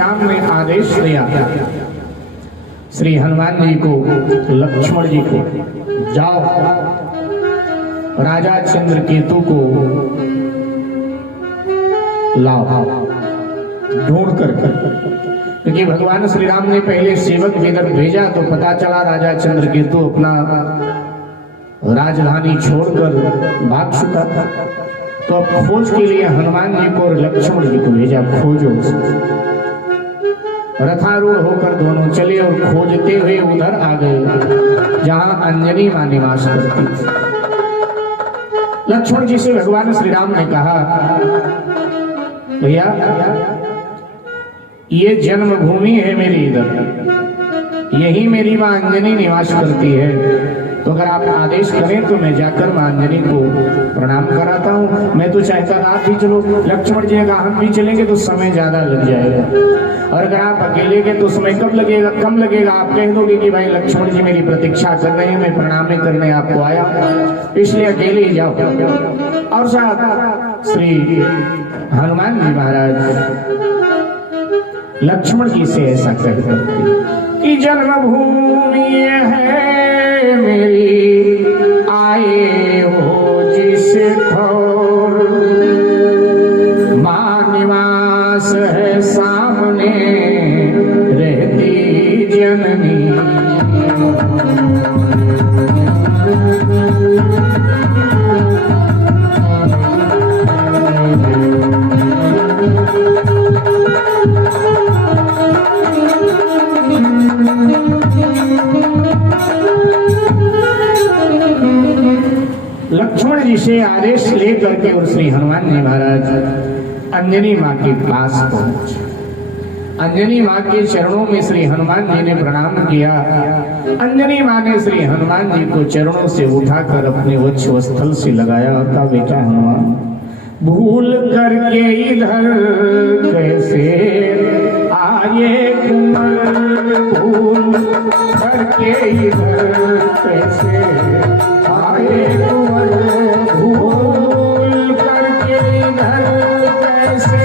राम ने आदेश दिया श्री हनुमान जी को, लक्ष्मण जी को, जाओ राजा चंद्रकेतु को लाओ ढूंढ कर। क्योंकि भगवान श्री राम ने पहले सेवक वेदक भेजा तो पता चला राजा चंद्रकेतु अपना राजधानी छोड़कर भाग चुका था। तो अब खोज के लिए हनुमान जी को और लक्ष्मण जी को भेजा, खोजो। रथारूढ़ होकर दोनों चले और खोजते हुए उधर आ गए जहां अंजनी मां निवास करती थी। लक्ष्मण जी से भगवान श्री राम ने कहा, भैया ये जन्मभूमि है मेरी, इधर यही मेरी मां अंजनी निवास करती है। तो अगर आप आदेश करें तो मैं जाकर मां अंजनी को प्रणाम कराता हूँ। मैं तो चाहता आप भी चलो। लक्ष्मण जी ने कहा, हम भी चलेंगे तो समय ज्यादा लग जाएगा, और अगर आप अकेले के तो समय कब लगेगा, कम लगेगा। आप कह दोगे कि भाई लक्ष्मण जी मेरी प्रतीक्षा कर रहे हैं, मैं प्रणाम करने आपको आया, इसलिए अकेले ही जाओ। और साथ श्री हनुमान जी महाराज लक्ष्मण जी से ऐसा कहते कि जन्मभूमि है मेरी, आए हो जिस ठौर, मां निवास है सामने रहती जननी। लक्ष्मण जी से आदेश लेकर के और श्री हनुमान जी महाराज अंजनी मां के पास पहुंचे। अंजनी मां के चरणों में श्री हनुमान जी ने प्रणाम किया। अंजनी मां ने श्री हनुमान जी को चरणों से उठाकर अपने वक्षस्थल से लगाया और कहा, बेटा हनुमान, भूल करके इधर कैसे आए कुंवर, भूल करके इधर कैसे आए कुंवर, भूल करके इधर कैसे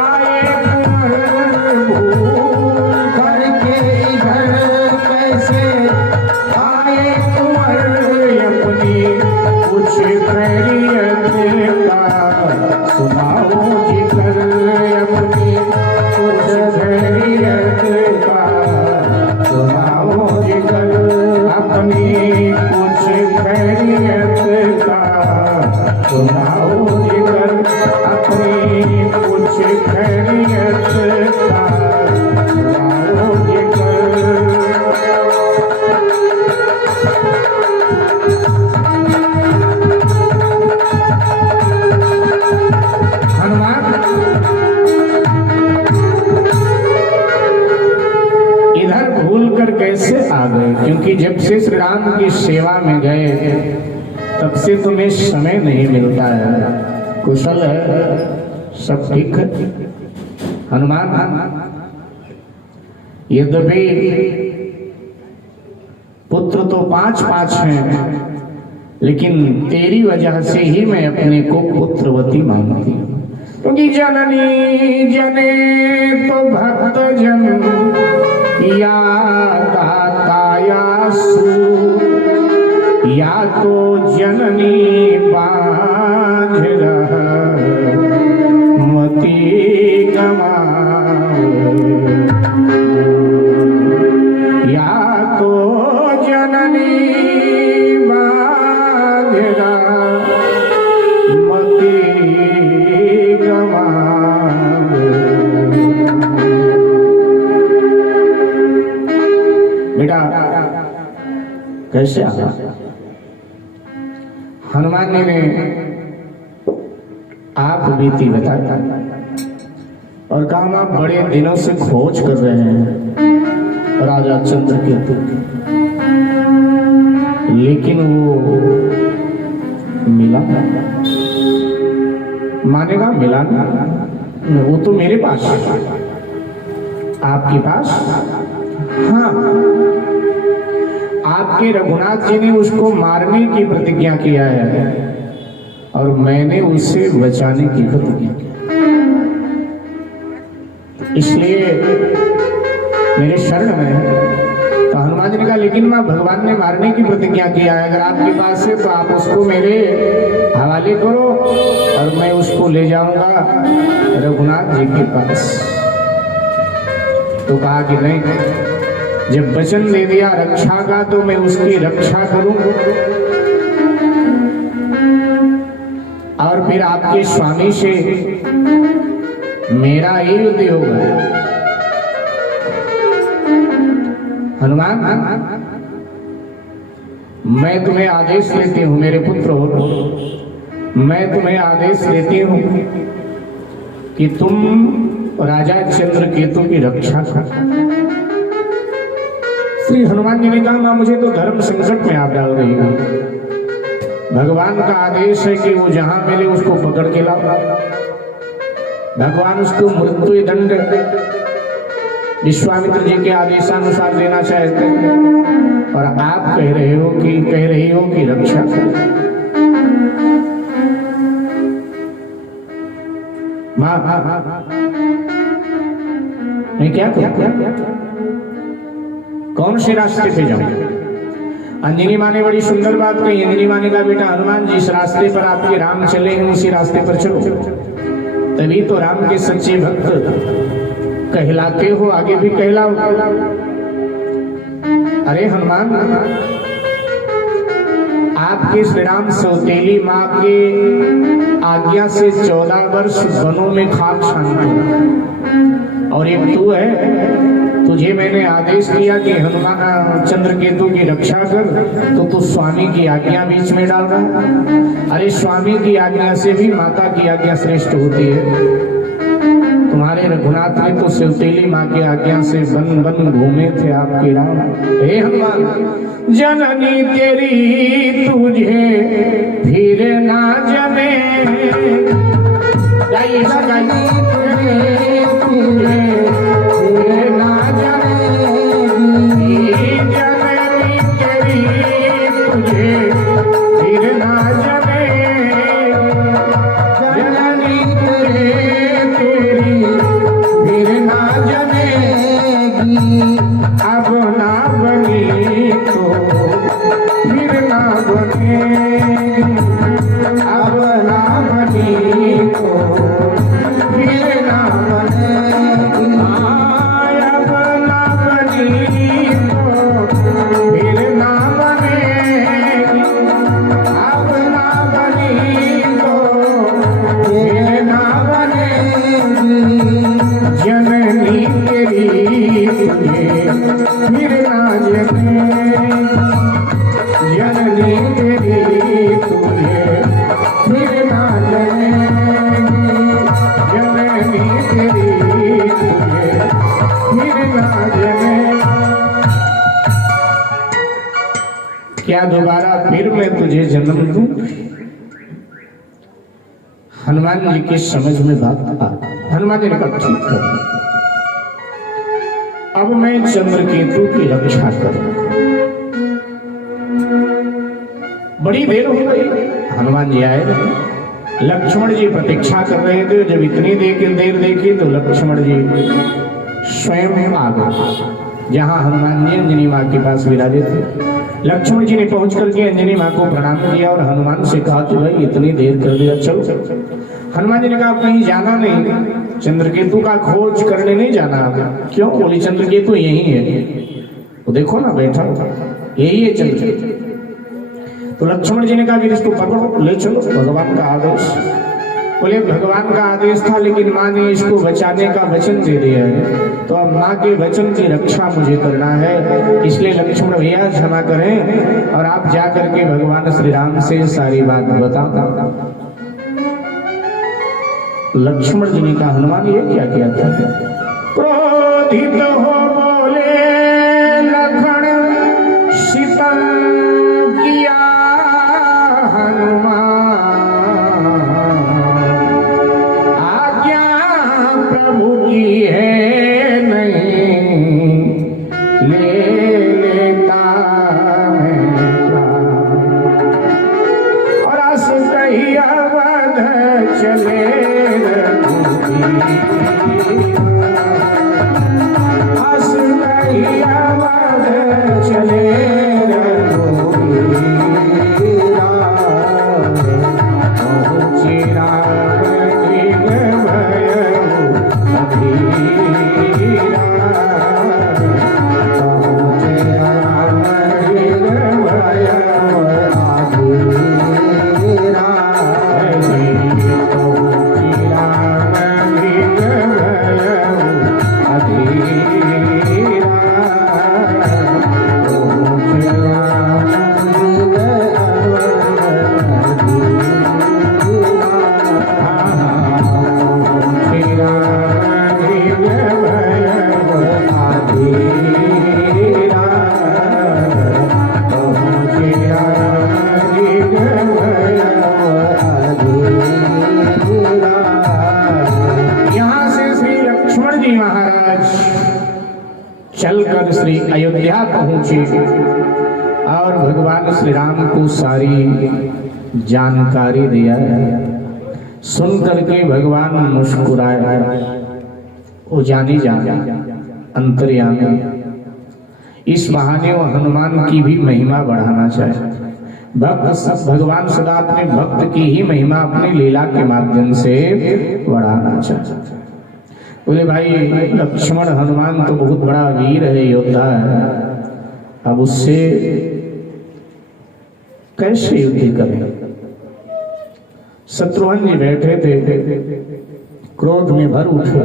आए कुंवर, भूल करके इधर कैसे आए कुंवर, अपनी कुछ खैरियत का सुनाओ जिक्र, अपनी कुछ खैरियत का सुनाओ जिक्र, अपनी कुछ खैरियत का सुनाओ जिक्र, अपनी कुछ खैरियत का सुनाओ जिक्र। हनुमान इधर भूल कर कैसे आ गए? क्योंकि जब से श्री राम की सेवा में गए तब से तुम्हें समय नहीं मिलता है। कुशल है, सब ठीक है? हनुमान, यद्यपि पुत्र तो 5-5 हैं, लेकिन तेरी वजह से ही मैं अपने को पुत्रवती मानती हूँ। क्योंकि जननी जने तो भक्त जन, या दाता या सू, या तो जननी बांझ रह मती गवाए, या तो जननी बांझ रह मती गवाए। बेटा कैसे आ? हनुमान जी ने आप बीती बताया और कहा, आप बड़े दिनों से खोज कर रहे हैं राजा चंद्रकेतु की, लेकिन वो मिला मानेगा, मिला ना, वो तो मेरे पास है। आपके पास? हाँ, आपके रघुनाथ जी ने उसको मारने की प्रतिज्ञा किया है और मैंने उसे बचाने की प्रतिज्ञा की। इसलिए मेरे शरण में है। तो हनुमान जी ने कहा लेकिन मां भगवान ने मारने की प्रतिज्ञा किया है, अगर आपके पास है तो आप उसको मेरे हवाले करो और मैं उसको ले जाऊंगा रघुनाथ जी के पास। तो कहा कि नहीं, जब वचन दे दिया रक्षा का तो मैं उसकी रक्षा करूं। और फिर आपके स्वामी से मेरा ही उद्योग है। हनुमान, मैं तुम्हें आदेश देती हूं, मेरे पुत्र हो, मैं तुम्हें आदेश देती हूं कि तुम राजा चंद्रकेतु की रक्षा करो। श्री हनुमान जी ने कहा मां मुझे तो धर्म संकट में आप डाल रही हो। भगवान का आदेश है कि वो जहां मिले उसको पकड़ के लाओ। भगवान उसको मृत्यु दंड विश्वामित्र जी के आदेशानुसार देना चाहते हैं और आप कह रही हो कि रक्षा करो। मां मैं क्या कौन से रास्ते पे जाऊं? अंजनी माँ ने बड़ी सुंदर बात कही। अंजनी माँ ने कहा बेटा हनुमान जिस रास्ते पर आपके राम चले हैं उसी रास्ते पर चलो, तभी तो राम के सच्चे भक्त कहलाते हो, आगे भी कहलाओ। अरे हनुमान, आपके श्री राम सौतेली माँ के आज्ञा से 14 वर्ष वनों में खाक शांत और एक तू है, तुझे मैंने आदेश दिया कि हनुमान चंद्रकेतु की रक्षा कर, तो तू स्वामी की आज्ञा बीच में डाल रहा। अरे स्वामी की आज्ञा से भी माता की आज्ञा श्रेष्ठ होती है। तुम्हारे रघुनाथ ने तो सौतेली माँ की आज्ञा से वन वन घूमे थे आपके राम। हे हनुमान, जननी तेरी तुझे फिर ना जने, गाइए तुझे फिर ना जने, जननी तेरी तुझे फिर ना जने, जननी तेरी फिर ना जनेगी, अब ना बनी तो फिर ना बनेगी, अब ना बनी तो फिर ना बनेगी, अब ना बनी तो फिर ना बनेगी, अब ना बनी तो फिर ना बनेगी, जननी तेरी तुझे फिर ना जनेगी, जननी तेरी तुझे फिर ना जनेगी, जननी तेरी तुझे फिर ना जनेगी। क्या दोबारा फिर मैं तुझे जन्म दूं? हनुमान जी की समझ में बात आ। हनुमान जी ने कहा ठीक है, अब मैं चंद्रकेतु की रक्षा करूंगा। बड़ी देर हो गई, हनुमान जी आए नहीं। लक्ष्मण जी प्रतीक्षा कर रहे थे। जब इतनी देर देखी तो लक्ष्मण जी स्वयं आ गए जहां हनुमान जी अंजनी माँ के पास विराजे थे। लक्ष्मण जी ने पहुंच करके अंजनी माँ को प्रणाम किया और हनुमान से कहा कि भाई इतनी देर कर दिया, चलो। हनुमान जी ने कहा कहीं जाना नहीं, चंद्रकेतु का खोज करने नहीं जाना। क्यों? बोली चंद्रकेतु यही है, तो देखो ना बैठा यही है चंद्रकेतु। तो लक्ष्मण जी ने कहा फिर इसको पकड़ो ले चलो, भगवान का आदेश। बोले भगवान का आदेश था लेकिन माँ ने इसको बचाने का वचन दे दिया है, तो अब माँ के वचन की रक्षा मुझे करना है। इसलिए लक्ष्मण भैया क्षमा करें और आप जा करके भगवान श्री राम से सारी बात बताओ। लक्ष्मण जी ने कहा हनुमान ये क्या किया था? क्रोधित हो बोले लखन शीतल किया हनुमान, आज्ञा प्रभु की है नहीं ले लेता मैं, और अस कही अवध चले रघुवीर। महाराज चलकर श्री अयोध्या पहुंचे और भगवान श्री राम को सारी जानकारी दिया। सुन करके भगवान मुस्कुराए। वो जानी जाने अंतर्यामी, इस बहाने वो हनुमान की भी महिमा बढ़ाना चाहे। भक्त भगवान सदा अपने भक्त की ही महिमा अपनी लीला के माध्यम से बढ़ाना चाहे। बोले भाई लक्ष्मण हनुमान तो बहुत बड़ा वीर है, योद्धा है, अब उससे कैसे युद्ध करें। शत्रुघ्न जी बैठे थे, क्रोध में भर उठे।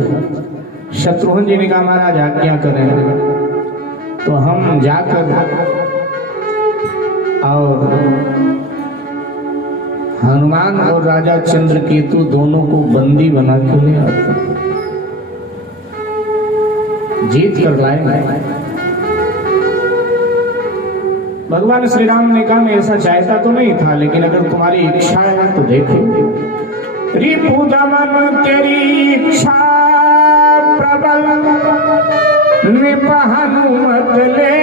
शत्रुघ्न जी ने कहा महाराज आज्ञा करें तो हम जाकर और हनुमान और राजा चंद्रकेतु दोनों को बंदी बना के ले आते, जीत कर लाएंगे। भगवान श्री राम ने कहा मैं ऐसा चाहता तो नहीं था, लेकिन अगर तुम्हारी इच्छा है तो देखो। रिपुदमन तेरी इच्छा प्रबल, निप हनुमत ले